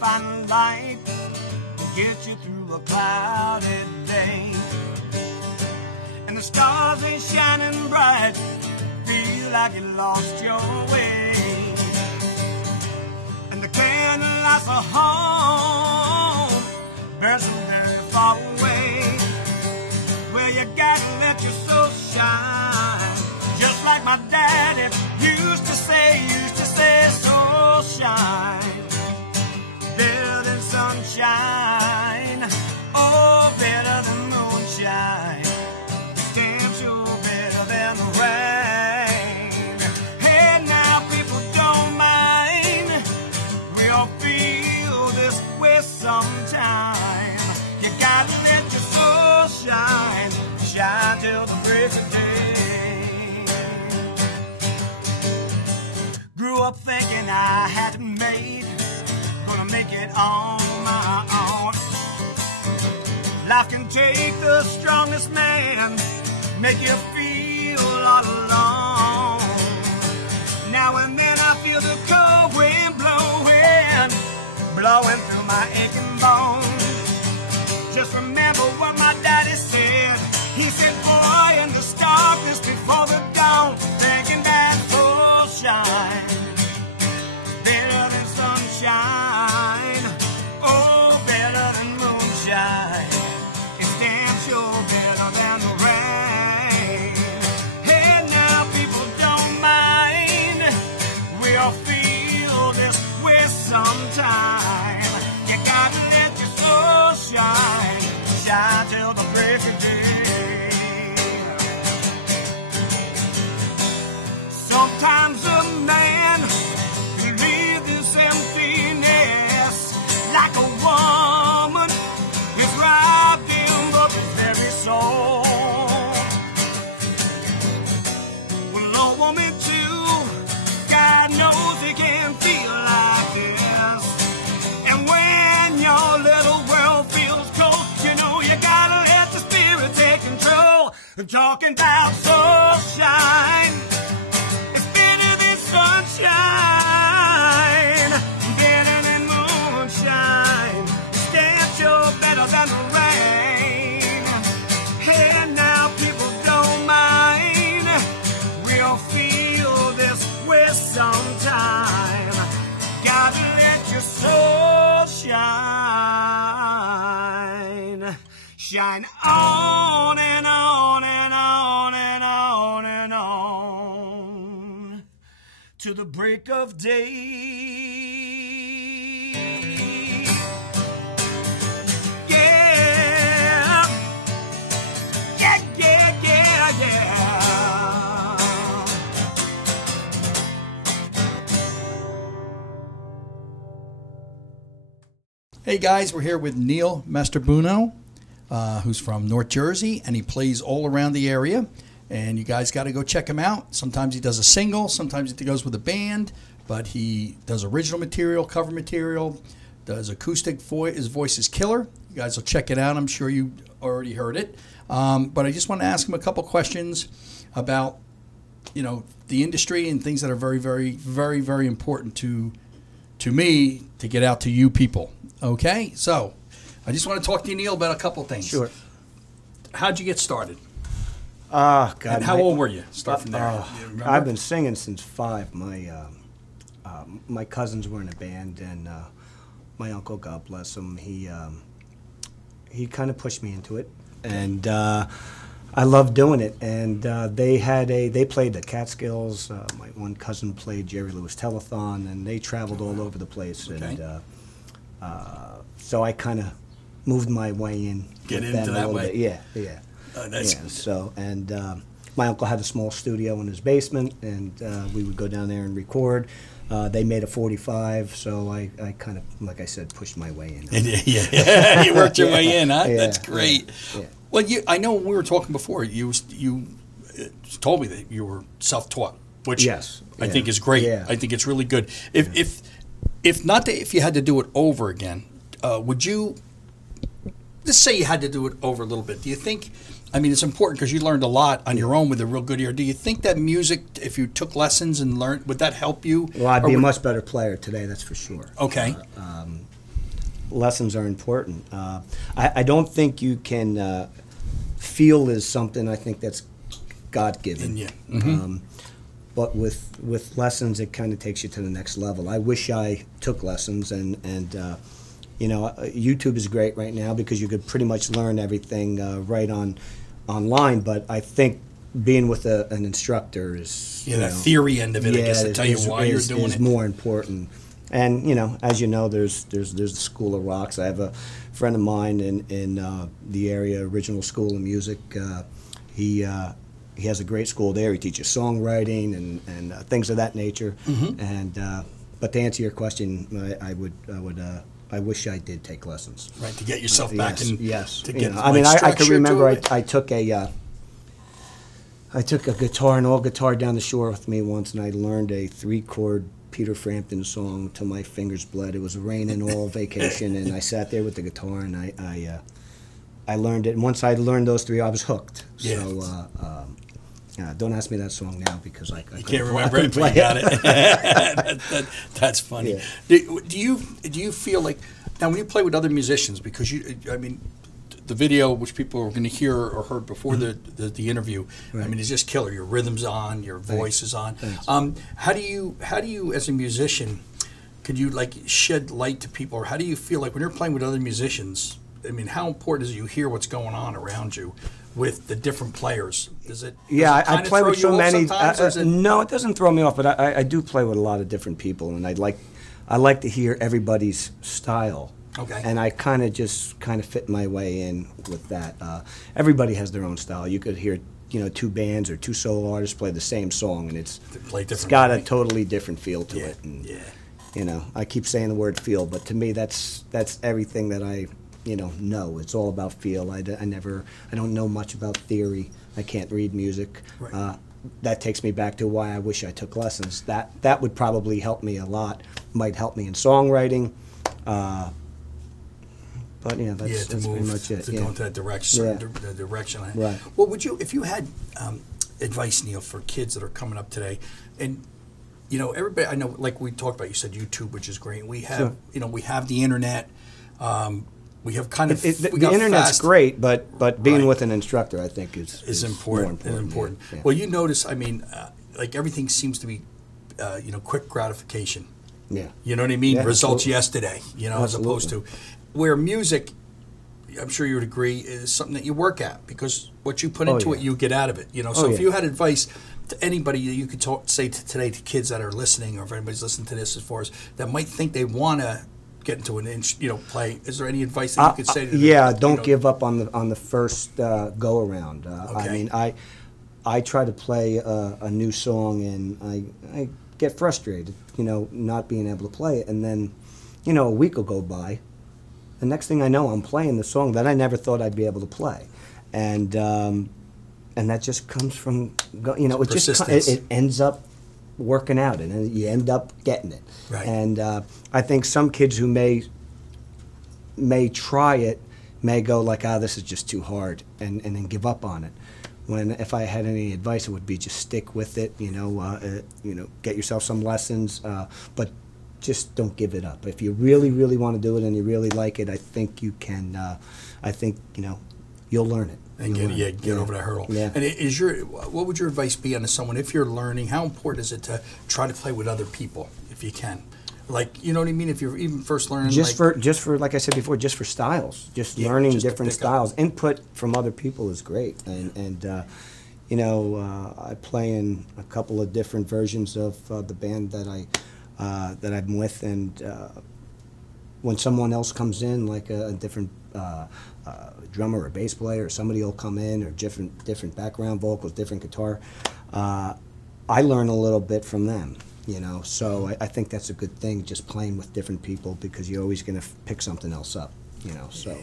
find light to get you through a cloudy day. And the stars ain't shining bright, feel like you lost your way. And the candlelights are home, burn so very far away. Well, you gotta let your soul shine, just like my daddy used to say, soul shine, better than sunshine, oh, better than moonshine, damn sure better than the rain. Hey, now people don't mind, we all feel this way sometime. You gotta let your soul shine, shine till the break of day. Grew up thinking I had it made, gonna make it on my own. Life can take the strongest man, make you feel all alone. Now and then I feel the cold wind blowing through my aching bones. Just remember what my daddy said. He said, boy, in the darkness before the dawn, thinking that soul shine, better than sunshine, oh, better than moonshine, it's damn sure better than the rain. Hey, now people don't mind, we all feel this way sometime. You gotta let your soul shine, shine till the break of day. Sometimes a man can leave this emptiness like a woman is robbed him of his very soul. Well, a woman too, God knows he can feel like this. And when your little world feels cold, you know you gotta let the spirit take control. I'm talking about soul shine, sunshine, better than moonshine, stand sure better than the rain. Hey, now people don't mind, we'll feel this way sometime. Gotta let your soul shine, shine on and on and on and on and on to the break of day. Yeah, yeah, yeah, yeah, yeah. Hey guys, we're here with Neil Mastrobuono, who's from North Jersey, and he plays all around the area. And you guys got to go check him out. Sometimes he does a single, sometimes he goes with a band, but he does original material, cover material, does acoustic voice. His voice is killer. You guys will check it out. I'm sure you already heard it. But I just want to ask him a couple questions about, you know, the industry and things that are very, very, very, very important to me to get out to you people. Okay? So I just want to talk to you, Neil, about a couple things. Sure. How'd you get started? God. And how old were you? Start from there. I've been singing since 5. My cousins were in a band, and my uncle, God bless him, he kind of pushed me into it, and I loved doing it. And they played the Catskills. My one cousin played Jerry Lewis Telethon, and they traveled all over the place. Okay. And so I kind of moved my way in. Get into that way. Yeah, yeah. That's yeah, so, and my uncle had a small studio in his basement, and we would go down there and record. They made a 45, so I kind of, like I said, pushed my way in. Yeah, you worked your way in, huh? Yeah, that's great. Yeah. Well, I know when we were talking before, you told me that you were self-taught, which yes, I think is great. Yeah. I think it's really good. If you had to do it over again, would you? Let's say you had to do it over a little bit. Do you think? I mean, it's important because you learned a lot on your own with a real good ear. Do you think that music, if you took lessons and learned, would that help you? Well, I'd be a much better player today, that's for sure. Okay. lessons are important. I don't think you can feel is something I think that's God-given. Yeah. Mm-hmm. But with lessons, it kind of takes you to the next level. I wish I took lessons, and you know, YouTube is great right now because you could pretty much learn everything right online. But I think being with an instructor is the theory end of it. I guess to tell you why you're doing is it more important. And you know, as you know, there's the School of Rocks. I have a friend of mine in the area, Original School of Music. He has a great school there. He teaches songwriting and things of that nature. Mm-hmm. And but to answer your question, I wish I did take lessons. Right, to get yourself back yes, in. yes. To get I mean, I can remember I took a guitar, an old guitar, down the shore with me once, and I learned a 3-chord Peter Frampton song till my fingers bled. It was raining all vacation, and I sat there with the guitar, and I learned it. And once I learned those 3, I was hooked. Yeah. So don't ask me that song now because I can't remember it, but you got it. That's funny. Yeah. Do you feel like now when you play with other musicians, because I mean, the video which people are going to hear or heard before the interview, right. I mean, it's just killer. Your rhythm's on, your voice is on. Thanks. How do you as a musician, could you like shed light to people, or how do you feel like when you're playing with other musicians? I mean, how important is it you hear what's going on around you with the different players? Does it? Yeah, I play with so many. No, it doesn't throw me off, but I do play with a lot of different people, and I like to hear everybody's style. Okay. And I kind of fit my way in with that. Everybody has their own style. You could hear 2 bands or 2 solo artists play the same song, and it's got a totally different feel to it. And, I keep saying the word feel, but to me that's everything that I know. It's all about feel. I don't know much about theory. I can't read music. Right. That takes me back to why I wish I took lessons. That would probably help me a lot. Might help me in songwriting. But that's pretty much it. To go into that direction. The direction. Right. Well, would you, if you had advice, Neil, for kids that are coming up today, and everybody, I know, like we talked about, you said YouTube, which is great. We have, we have the internet. We have kind of the internet's great, but being with an instructor, I think, is important. More important. Yeah. Well, you notice, I mean, like everything seems to be, quick gratification. Yeah. You know what I mean? Yeah, Results absolutely. yesterday. As opposed to where music, I'm sure you would agree, is something that you work at, because what you put into it, you get out of it. So if you had advice to anybody that you could say today to kids that are listening, or if anybody's listening to this, as far as that might think they want to get into an play, is there any advice that you could say to them? Yeah, don't give up on the first go around. Okay. I mean, I try to play a new song, and I get frustrated, not being able to play it, and then a week will go by. The next thing I know, I'm playing the song that I never thought I'd be able to play, and that just comes from it ends up working out, and you end up getting it. Right. And I think some kids who may try it may go like, this is just too hard, and then give up on it. When if I had any advice, it would be just stick with it. Get yourself some lessons, but just don't give it up. If you really, really want to do it and you really like it, I think you can. I think you'll learn it. And get over that hurdle. Yeah. And what would your advice be on someone if you're learning? How important is it to try to play with other people if you can? Like, you know what I mean? If you're even first learning, just for like I said before, just for styles, learning different styles. Input from other people is great, and I play in a couple of different versions of the band that I'm with, and when someone else comes in, like a different drummer or bass player, or somebody will come in, or different background vocals, different guitar, I learn a little bit from them. So I think that's a good thing, just playing with different people, because you're always going to pick something else up, so.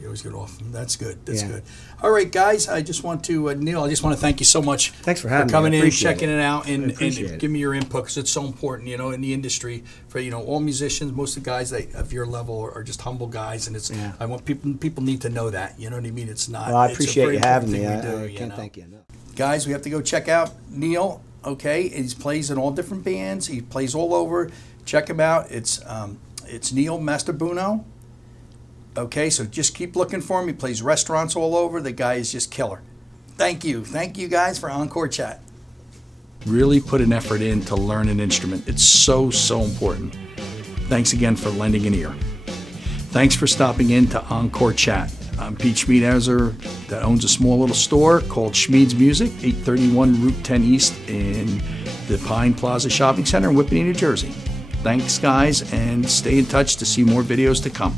You always get off. That's good. That's good. All right, guys, I just want to, Neil, I just want to thank you so much. Thanks for having me. Coming in, checking it out, and giving me your input, because it's so important, in the industry, for, all musicians, most of the guys of your level are just humble guys, and I want people need to know that, you know what I mean? It's not. Well, I appreciate you having me. I can't thank you enough. Guys, we have to go check out Neil. Okay, he plays in all different bands. He plays all over. Check him out. It's It's Neil Mastrobuono. Okay, so just keep looking for him. He plays restaurants all over. The guy is just killer. Thank you. Thank you guys for Encore Chat. Really put an effort in to learn an instrument. It's so, so important. Thanks again for lending an ear. Thanks for stopping in to Encore Chat. I'm Pete Schmiedhauser that owns a small little store called Schmied's Music, 831 Route 10 East in the Pine Plaza Shopping Center in Whippany, New Jersey. Thanks, guys, and stay in touch to see more videos to come.